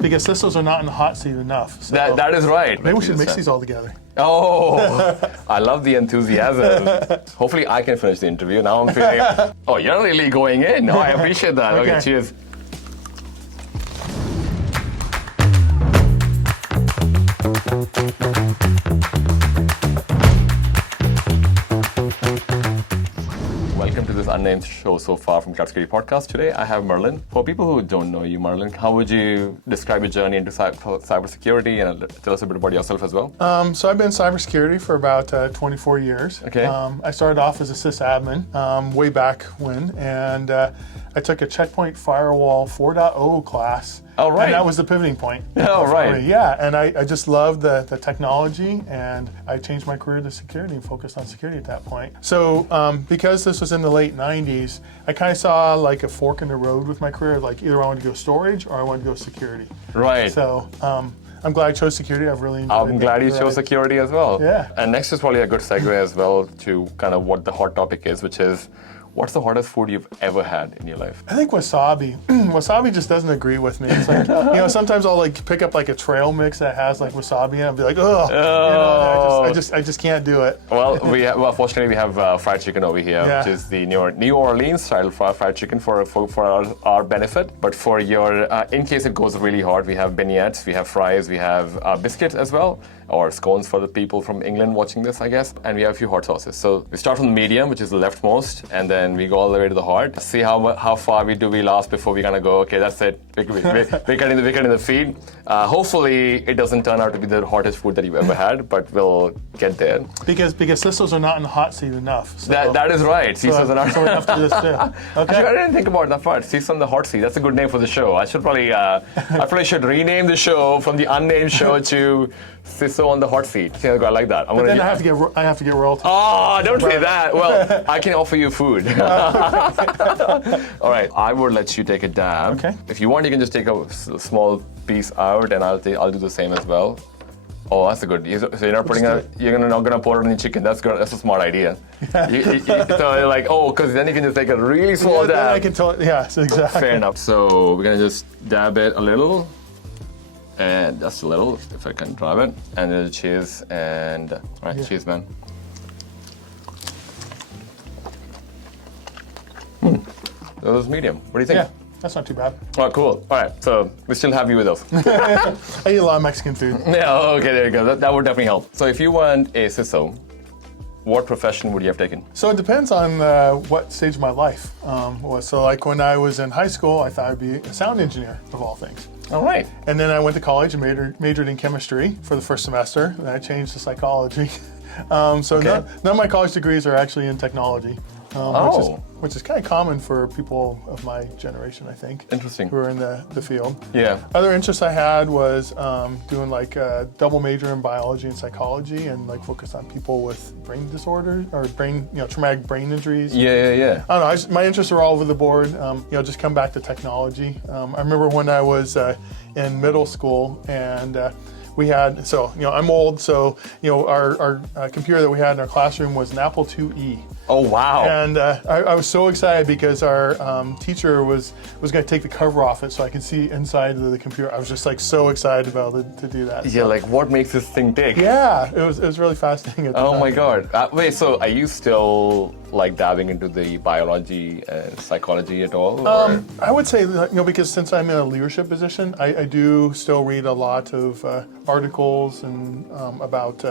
Because CISOs are not in the hot seat enough. So That is right. maybe we should mix these all together. Oh, I love the enthusiasm. Hopefully I can finish the interview. Now I'm feeling, oh, you're really going in. Oh, I appreciate that. Okay, cheers. Welcome to this unnamed show so far from Cloud Security Podcast. Today I have Merlin. For people who don't know you, Merlin, how would you describe your journey into cybersecurity, and tell us a bit about yourself as well? So I've been in cybersecurity for about 24 years. Okay. I started off as a sysadmin way back when, and I took a Checkpoint Firewall 4.0 class. Oh, right. And that was the pivoting point. Oh, right. Yeah, and I just loved the technology, and I changed my career to security and focused on security at that point. So because this was in the late 90s, I kind of saw like a fork in the road with my career, like either I wanted to go storage or I wanted to go security. Right. So I'm glad I chose security. I've really enjoyed it. I'm glad you chose security as well. Yeah. And next is probably a good segue as well to kind of what the hot topic is, which is, what's the hottest food you've ever had in your life? I think wasabi. Wasabi just doesn't agree with me. It's like, sometimes I'll like pick up like a trail mix that has like wasabi in it and be like, ugh. I just can't do it. Well, fortunately we have fried chicken over here, which is the New Orleans style fried chicken for our benefit. But for your, in case it goes really hard, we have beignets, we have fries, we have biscuits as well, or scones for the people from England watching this, I guess. And we have a few hot sauces. So we start from the medium, which is the leftmost, and then we go all the way to the hot. See how far we last before we're gonna go, okay, that's it. We're cutting the feed. Hopefully it doesn't turn out to be the hottest food that you've ever had, but we'll get there. Because CISOs are not in the hot seat enough. So that is right. CISOs are not. So we have to do this too. Okay. Actually, I didn't think about that part. CISO on the hot seat. That's a good name for the show. I probably should rename the show from the unnamed show to CISO on the hot seat. I like that. But then I have to get royalty. Oh, don't say that. Well, I can offer you food. All right, I will let you take a dab. Okay. If you want, you can just take a small piece out, and I'll do the same as well. Oh, that's a good. So you're not gonna pour it on the chicken. That's good. That's a smart idea. So you're like, because then you can just take a really small dab. Then I can tell. Yes, exactly. Fair enough. So we're gonna just dab it a little. And just a little, if I can drive it. And then cheers, and all right, cheers, man. That was medium. What do you think? Yeah, that's not too bad. Oh, cool. All right, so we still have you with us. I eat a lot of Mexican food. Yeah, okay, there you go. That would definitely help. So if you weren't a CISO, what profession would you have taken? So it depends on what stage of my life was. So like when I was in high school, I thought I'd be a sound engineer, of all things. All right. And then I went to college and majored in chemistry for the first semester. And I changed to psychology. None of my college degrees are actually in technology, which is kind of common for people of my generation, I think. Interesting. Who are in the field. Yeah. Other interests I had was doing like a double major in biology and psychology, and like focus on people with brain disorders or traumatic brain injuries. Yeah. I don't know. My interests are all over the board. Just come back to technology. I remember when I was in middle school, and we had, I'm old, so our computer that we had in our classroom was an Apple IIe. Oh, wow. And I was so excited because our teacher was going to take the cover off it so I could see inside of the computer. I was just like so excited about it to do that. Yeah, like what makes this thing tick? Yeah, it was really fascinating at the time. My God. Wait, so are you still like dabbing into the biology and psychology at all? I would say, because since I'm in a leadership position, I do still read a lot of articles and about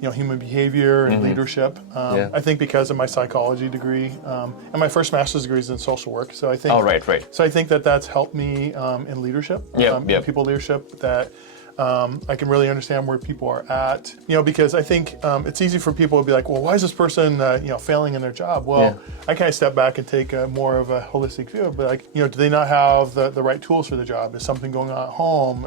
human behavior and leadership. I think because of my psychology degree, and my first master's degree is in social work. So I think. Oh, right. So I think that's helped me in leadership, in people leadership, that I can really understand where people are at. Because I think it's easy for people to be like, well, why is this person failing in their job? Well, I kind of step back and take more of a holistic view. But like, do they not have the right tools for the job? Is something going on at home?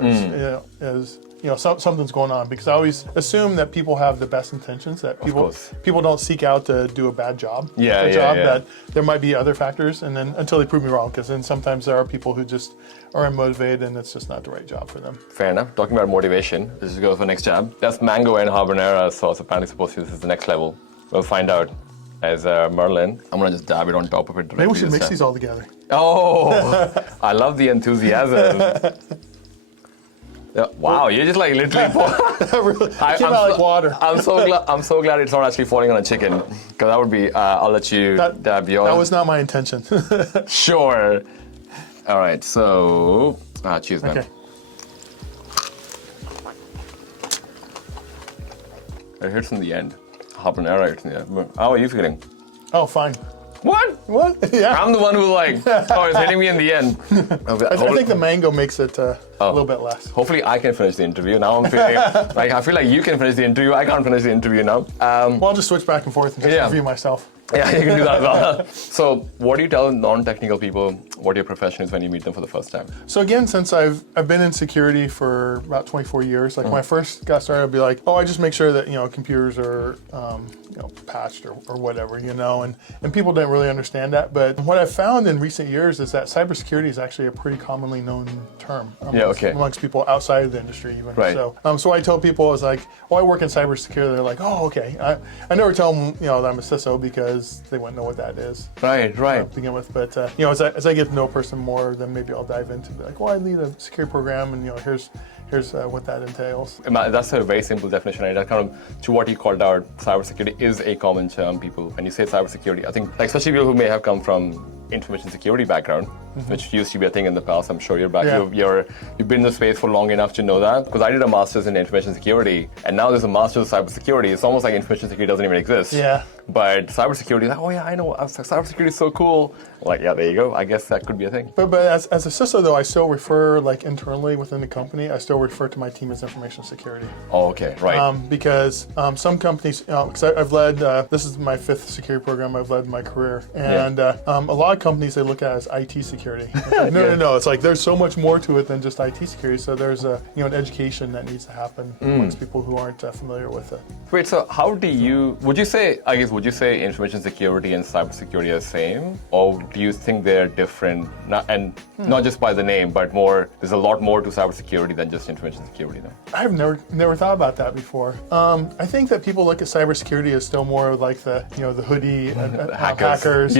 Something's going on, because I always assume that people have the best intentions, that people don't seek out to do a bad job. That there might be other factors, and then until they prove me wrong, because then sometimes there are people who just are unmotivated and it's just not the right job for them. Fair enough. Talking about motivation, let's just go for the next jab. That's mango and habanero sauce. Apparently supposed to, this is the next level. We'll find out. As Merlin, I'm gonna just dab it on top of it. Maybe we should mix these all together. Oh, I love the enthusiasm. Yeah. Wow, you just like literally Really, it came out like water. I'm so glad it's not actually falling on a chicken, because that would be. I'll let you dab yours. That was not my intention. Sure. All right. So, cheers, man. Okay. It hurts in the end. Habanero hurts in the end. How are you feeling? Oh, fine. What? What? Yeah. I'm the one who it's hitting me in the end. I think the mango makes it a little bit less. Hopefully I can finish the interview. Now I'm feeling I feel like you can finish the interview. I can't finish the interview now. Well, I'll just switch back and forth and just review myself. Yeah, you can do that as well. So what do you tell non-technical people what your profession is when you meet them for the first time? So again, since I've been in security for about 24 years, like when I first got started, I'd be like, oh, I just make sure that, computers are, patched or whatever, and people didn't really understand that. But what I've found in recent years is that cybersecurity is actually a pretty commonly known term amongst people outside of the industry even. Right. So I tell people, I was like, oh, I work in cybersecurity. They're like, oh, okay. I never tell them, that I'm a CISO because they wouldn't know what that is. Right. To begin with. But, as I get to know a person more, then maybe I'll dive into it. Like, well, I lead a security program, and, here's what that entails. That's a very simple definition. And that kind of, to what you called out, cybersecurity is a common term. People, when you say cybersecurity, I think, especially people who may have come from information security background, which used to be a thing in the past. I'm sure you've been in the space for long enough to know that. Because I did a master's in information security, and now there's a master's in cybersecurity. It's almost like information security doesn't even exist. Yeah. But cybersecurity, like, oh yeah, I know, cybersecurity is so cool. Like, yeah, there you go. I guess that could be a thing. But as a CISO though, I still refer, internally within the company, I still refer to my team as information security. Oh, okay, right. Because some companies, because I've led, this is my 5th security program I've led in my career, and a lot of companies they look at as IT security. Like, no. It's like there's so much more to it than just IT security. So there's an education that needs to happen amongst people who aren't familiar with it. Wait, so how do you? Would you say information security and cybersecurity are the same, or do you think they're different? Not just by the name, but more. There's a lot more to cybersecurity than just information security, though. I've never thought about that before. I think that people look at cybersecurity as still more like the hoodie hackers,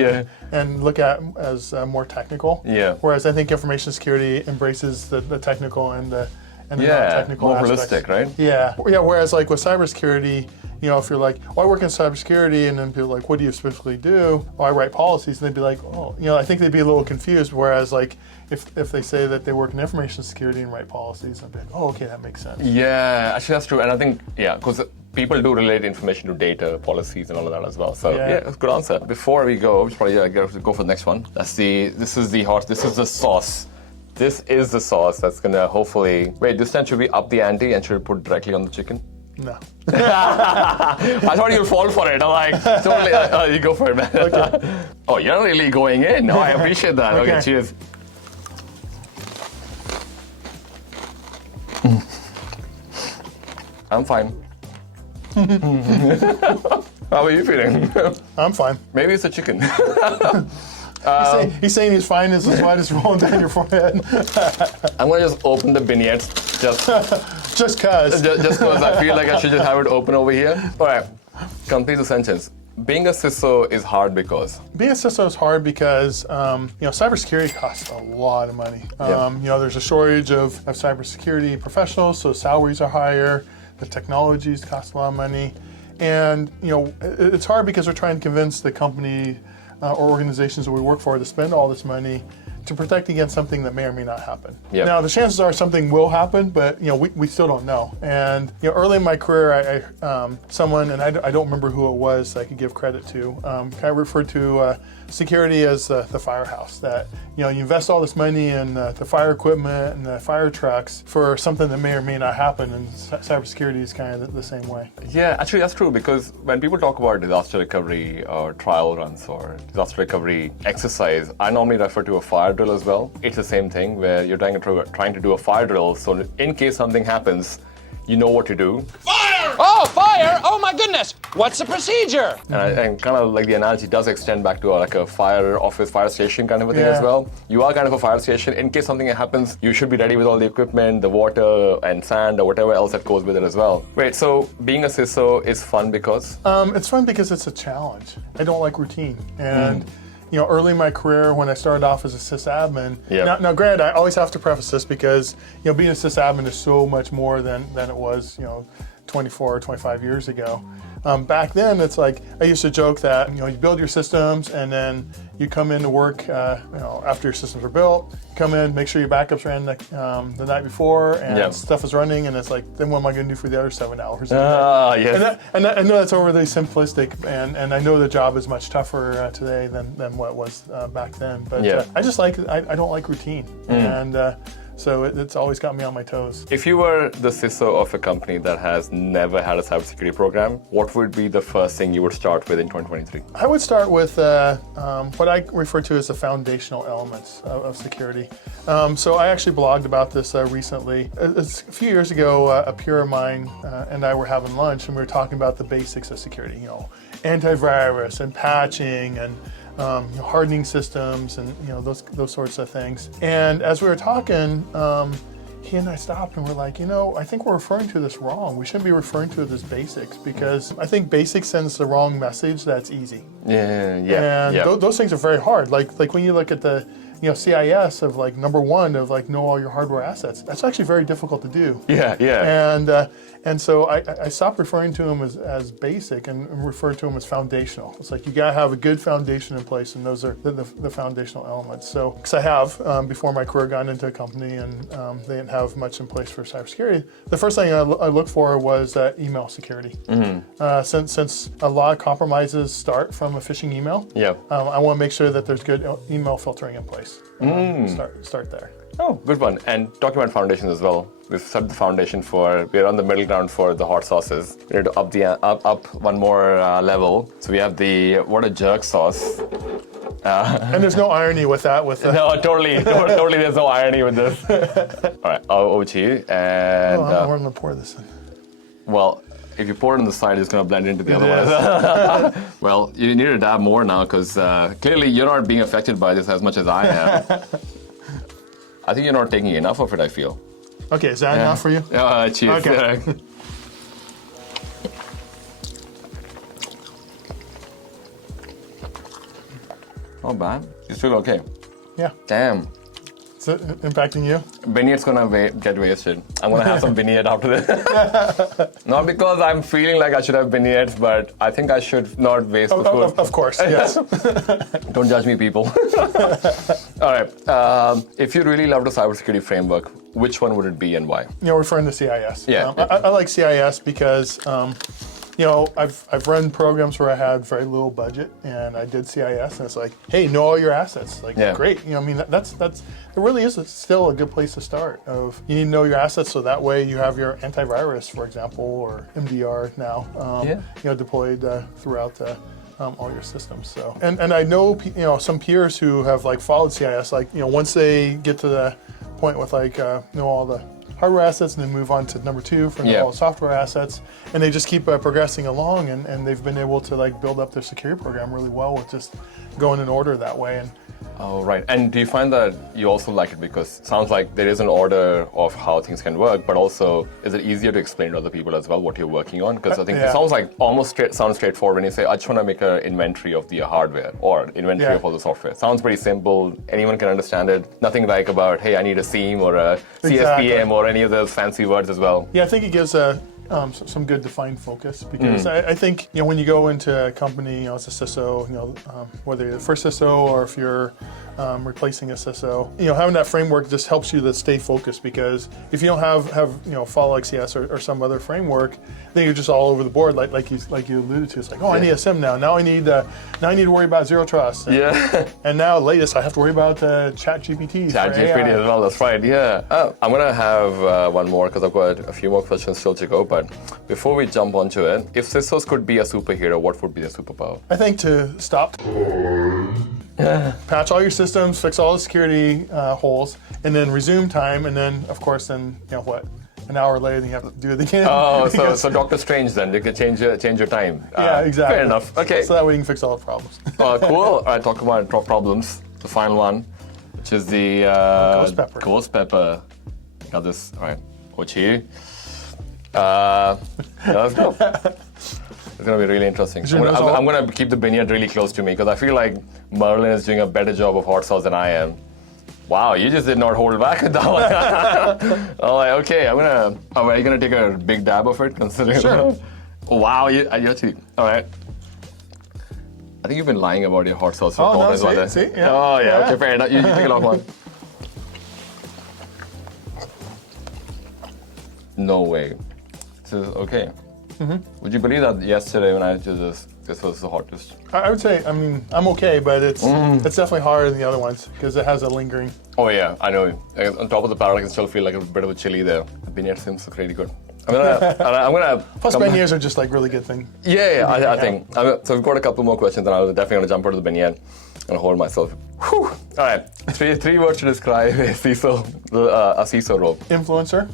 and look at as more technical. Yeah. Whereas I think information security embraces the technical and the non-technical more aspects. holistic, right? Yeah. Whereas like with cybersecurity, if you're like, oh, I work in cybersecurity, and then people are like, what do you specifically do? Oh, I write policies, and they'd be like, oh, I think they'd be a little confused. Whereas like if they say that they work in information security and write policies, I'd be like, oh, okay, that makes sense. Yeah, actually that's true, and I think because people do relate information to data, policies, and all of that as well. So that's a good answer. Before we go, we should probably go for the next one. This is the sauce. This is the sauce that's gonna hopefully. Wait, this time should we up the ante and should we put directly on the chicken? No. I thought you'd fall for it. I'm like, totally. You go for it, man. Okay. Oh, you're really going in. Oh, I appreciate that. Okay, cheers. I'm fine. How are you feeling? I'm fine. Maybe it's a chicken. He's saying he's fine as the sweat is rolling down your forehead. I'm going to just open the vignettes just because. Just because I feel like I should just have it open over here. All right, complete the sentence. Being a CISO is hard because? Being a CISO is hard because, cybersecurity costs a lot of money. There's a shortage of cybersecurity professionals, so salaries are higher. The technologies cost a lot of money. And, it's hard because we're trying to convince the company or organizations that we work for to spend all this money to protect against something that may or may not happen. Yep. Now, the chances are something will happen, but we still don't know. And early in my career, someone, and I don't remember who it was I could give credit to, kind of referred to security as the firehouse. That you invest all this money in the fire equipment and the fire trucks for something that may or may not happen, and cybersecurity is kind of the same way. Yeah, actually that's true, because when people talk about disaster recovery or trial runs or disaster recovery exercise, I normally refer to a fire drill as well. It's the same thing where you're trying to do a fire drill, so in case something happens, you know what to do. Fire! Oh, fire! Oh my goodness! What's the procedure? And kind of like the analogy does extend back to like a fire office, fire station kind of a thing as well. You are kind of a fire station. In case something happens, you should be ready with all the equipment, the water and sand or whatever else that goes with it as well. Wait, so being a CISO is fun because? It's fun because it's a challenge. I don't like routine. And early in my career when I started off as a sysadmin. Yep. Now, granted, I always have to preface this because being a sysadmin is so much more than it was 24 or 25 years ago. Back then, it's like I used to joke that you build your systems and then you come into work after your systems are built. Come in, make sure your backups ran the night before, and stuff is running. And it's like, then what am I going to do for the other 7 hours? Yes. And I know that's overly simplistic, and I know the job is much tougher today than what it was back then. But I just I don't like routine, and so it's always got me on my toes. If you were the CISO of a company that has never had a cybersecurity program, what would be the first thing you would start with in 2023? I would start with what I refer to as the foundational elements of security. So I actually blogged about this recently. A few years ago, a peer of mine and I were having lunch, and we were talking about the basics of security. Antivirus and patching and hardening systems and those sorts of things. And as we were talking, he and I stopped and we're like, I think we're referring to this wrong. We shouldn't be referring to it as basics, because I think basics sends the wrong message that's easy. And those things are very hard. Like when you look at the CIS of number one of know all your hardware assets. That's actually very difficult to do. And so I stopped referring to them as basic and referred to them as foundational. It's like you gotta have a good foundation in place, and those are the foundational elements. So, because I have before my career got into a company and they didn't have much in place for cybersecurity, the first thing I looked for was email security. Since a lot of compromises start from a phishing email, I want to make sure that there's good email filtering in place. Start there. Oh, good one. And talking about foundations as well, we've set the foundation we're on the middle ground for the hot sauces. We need to up one more level. So we have what a jerk sauce. And there's no irony with that. No, totally, there's no irony with this. All right, over to you. And I'm going to pour this in. Well, if you pour it on the side, it's going to blend into the other ones. Well, you need to dab more now, because clearly you're not being affected by this as much as I am. I think you're not taking enough of it, I feel. Okay, is that enough for you? Cheers. Okay. Not bad. You feel okay? Yeah. Damn. Is it impacting you? Vignette's gonna get wasted. I'm gonna have some vignette after this. Not because I'm feeling like I should have vignettes, but I think I should not waste the food. Of course, yes. Don't judge me, people. All right. If you really loved a cybersecurity framework, which one would it be and why? Referring to CIS. Yeah. I like CIS because I've run programs where I had very little budget, and I did CIS, and it's like, hey, know all your assets. Great. That's it really is still a good place to start. You need to know your assets, so that way you have your antivirus, for example, or MDR now, deployed throughout all your systems. So, and I know some peers who have followed CIS, once they get to the point with know all the hardware assets, and then move on to number two for all the software assets, and they just keep progressing along, and they've been able to build up their security program really well with just going in order that way. And oh, right. And do you find that you also like it because it sounds like there is an order of how things can work, but also is it easier to explain to other people as well what you're working on? Because I think it sounds like sounds straightforward when you say, I just want to make an inventory of the hardware or inventory of all the software. Sounds pretty simple. Anyone can understand it. Nothing about, hey, I need a SIEM or a CSPM or any of those fancy words as well. Yeah, I think it gives some good defined focus, because I think when you go into a company, as a CISO, whether you're the first CISO or if you're replacing a CISO, having that framework just helps you to stay focused, because if you don't have follow like CS or some other framework, then you're just all over the board, like you alluded to. It's like, I need a SIM now. Now I need to worry about zero trust. And now latest I have to worry about ChatGPT. ChatGPT as well. That's right. Yeah. I'm gonna have one more because I've got a few more questions still to go. But before we jump onto it, if CISOs could be a superhero, what would be their superpower? I think to stop. Patch all your systems, fix all the security holes, and then resume time, and then, of course, an hour later, you have to do it again. Oh, so Dr. Strange then, they could change your time. Yeah, exactly. Fair enough. Okay. So that way you can fix all the problems. Cool. All right, talk about problems. The final one, which is the Ghost Pepper. Got this. All right. Ochi. Let's go. It's going to be really interesting. Your nose I'm going to keep the vignette really close to me because I feel like Merlin is doing a better job of hot sauce than I am. Wow, you just did not hold back with that one. I'm like, okay, are you going to take a big dab of it? Considering Sure. Wow, you actually, all right. I think you've been lying about your hot sauce. Oh, no, see, yeah. Oh, yeah, okay, fair enough. You take a long one. No way. This is okay. Mm-hmm. Would you believe that yesterday when I did this was the hottest? I would say, I mean, I'm okay, but it's definitely harder than the other ones because it has a lingering. Oh yeah, I know. On top of the powder, I can still feel like a bit of a chili there. The vignette seems pretty good. I'm gonna. Plus, beignets are just like really good thing. Yeah, I think. So we've got a couple more questions, and I'm definitely gonna jump into the beignet and hold myself. Whew. All right, three words to describe a CISO role. Influencer,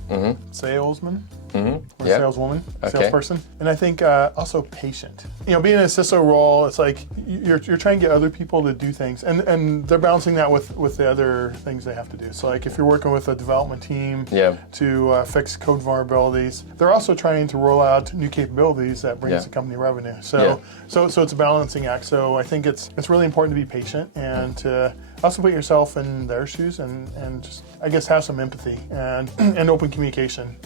salesman, or Yeah. saleswoman, Okay. salesperson, and I think also patient. You know, being in a CISO role, it's like you're trying to get other people to do things, and they're balancing that with the other things they have to do. So like if you're working with a development team to fix code vulnerabilities, they're also trying to roll out new capabilities that brings the company revenue. So it's a balancing act. So I think it's really important to be patient and to also put yourself in their shoes and just, I guess, have some empathy and open communication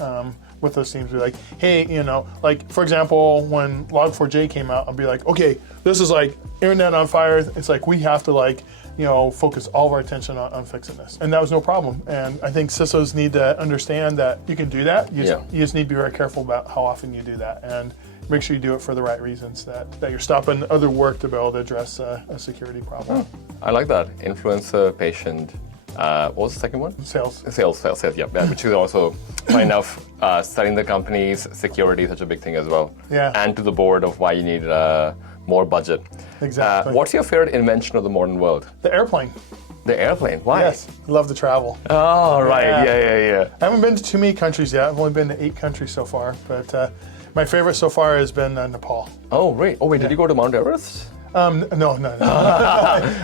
with those teams. Be like, hey, you know, like for example, when Log4j came out, I'll be like, okay, this is like internet on fire. It's like we have to like, you know, focus all of our attention on fixing this. And that was no problem. And I think CISOs need to understand that you can do that. You just need to be very careful about how often you do that. And make sure you do it for the right reasons, that you're stopping other work to be able to address a security problem. I like that. Influencer, patient. What was the second one? Sales, yeah. Which is also, funny enough, studying the company's security is such a big thing as well. Yeah. And to the board of why you need more budget. Exactly. What's your favorite invention of the modern world? The airplane. The airplane. Why? Yes, I love to travel. Oh, right. Yeah. I haven't been to too many countries yet. I've only been to 8 countries so far, but my favorite so far has been Nepal. Oh, right. Oh, wait, did you go to Mount Everest? No.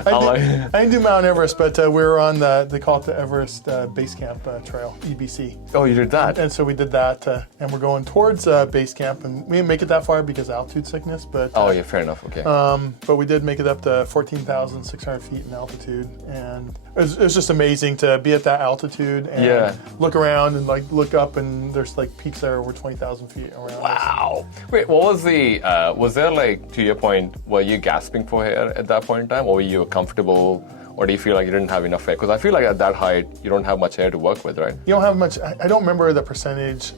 I didn't do Mount Everest, but we were on they call it the Everest Base Camp Trail, EBC. Oh, you did that? And so we did that, and we're going towards base camp, and we didn't make it that far because of altitude sickness, but... oh, yeah, fair enough, okay. But we did make it up to 14,600 feet in altitude, and it was just amazing to be at that altitude and look around and like look up, and there's like peaks that are over 20,000 feet around. Wow. Wait, what was was there like, to your point, were you gasping for air at that point in time, or were you comfortable, or do you feel like you didn't have enough air? Because I feel like at that height, you don't have much air to work with, right? You don't have much. I don't remember the percentage.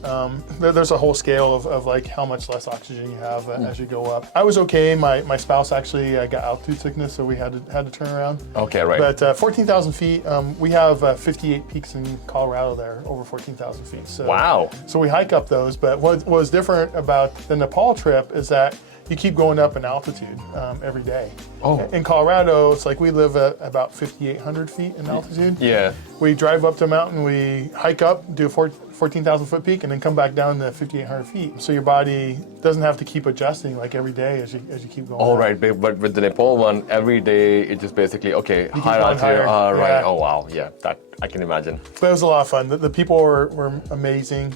There's a whole scale of like how much less oxygen you have as you go up. I was okay. My spouse actually got altitude sickness, so we had to turn around. Okay, right. But 14,000 feet, we have 58 peaks in Colorado there, over 14,000 feet. So, wow. So we hike up those. But what was different about the Nepal trip is that you keep going up in altitude every day. Oh. In Colorado, it's like we live at about 5,800 feet in altitude. Yeah. We drive up to a mountain, we hike up, do a 14,000 foot peak, and then come back down to 5,800 feet. So your body doesn't have to keep adjusting like every day as you keep going. All right, but with the Nepal one, every day it just basically, okay, higher altitude, higher. right. Yeah. Oh, wow, yeah, that I can imagine. But it was a lot of fun. The people were amazing.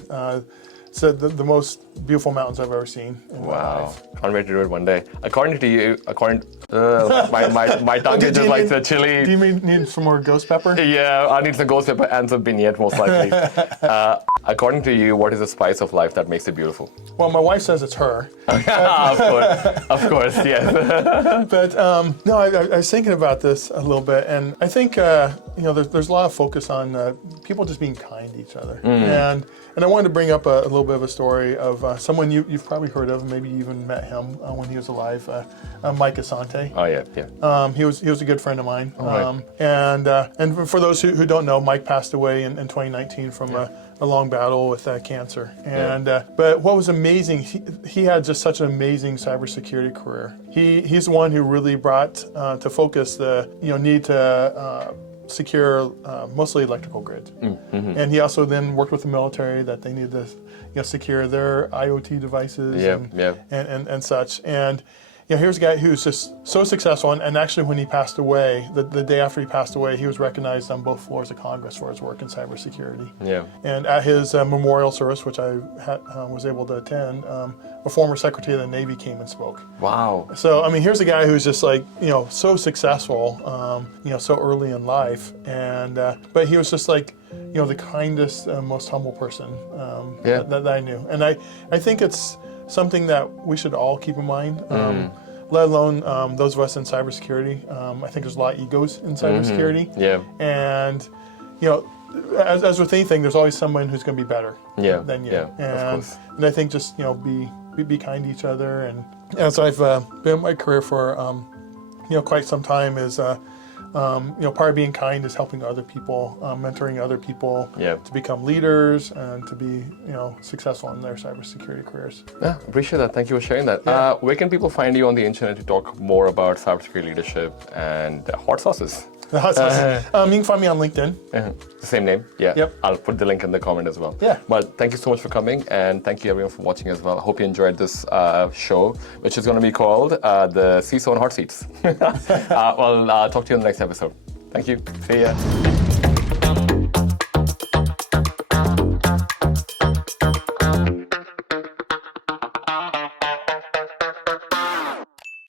So the most beautiful mountains I've ever seen in my life. Can't wait to do it one day. According to you, my tongue is just like the chili. Do you need some more ghost pepper? Yeah, I need some ghost pepper and some vignette most likely. According to you, what is the spice of life that makes it beautiful? Well, my wife says it's her. Of course, yes. But no, I was thinking about this a little bit, and I think there's a lot of focus on people just being kind to each other, and I wanted to bring up a little bit of a story of someone you've probably heard of, maybe you even met him when he was alive, Mike Asante. Oh yeah. He was a good friend of mine, right. And for those who don't know, Mike passed away in 2019 from a long battle with cancer. And but what was amazing, he had just such an amazing cybersecurity career. He's the one who really brought to focus the need to secure mostly electrical grids. Mm-hmm. And he also then worked with the military that they needed to secure their IoT devices and such. And here's a guy who's just so successful, and actually when he passed away, the day after he passed away, he was recognized on both floors of Congress for his work in cybersecurity. Yeah. And at his memorial service, which I was able to attend, a former Secretary of the Navy came and spoke. Wow. So, I mean, here's a guy who's just like, so successful, so early in life, and but he was just like, the kindest, most humble person that I knew. And I think it's something that we should all keep in mind, let alone those of us in cybersecurity. I think there's a lot of egos in cybersecurity. Yeah. And, as with anything, there's always someone who's going to be better than you. Yeah, of course. And I think just, be kind to each other. And as I've been in my career for, quite some time is, part of being kind is helping other people, mentoring other people to become leaders and to be, successful in their cybersecurity careers. Yeah, appreciate that. Thank you for sharing that. Yeah. Where can people find you on the internet to talk more about cybersecurity leadership and hot sauces? You can find me on LinkedIn. The same name? Yeah. Yep. I'll put the link in the comment as well. Yeah. Well, thank you so much for coming, and thank you everyone for watching as well. I hope you enjoyed this show, which is going to be called the CISO on Hot Seats. I'll talk to you in the next episode. Thank you. See ya.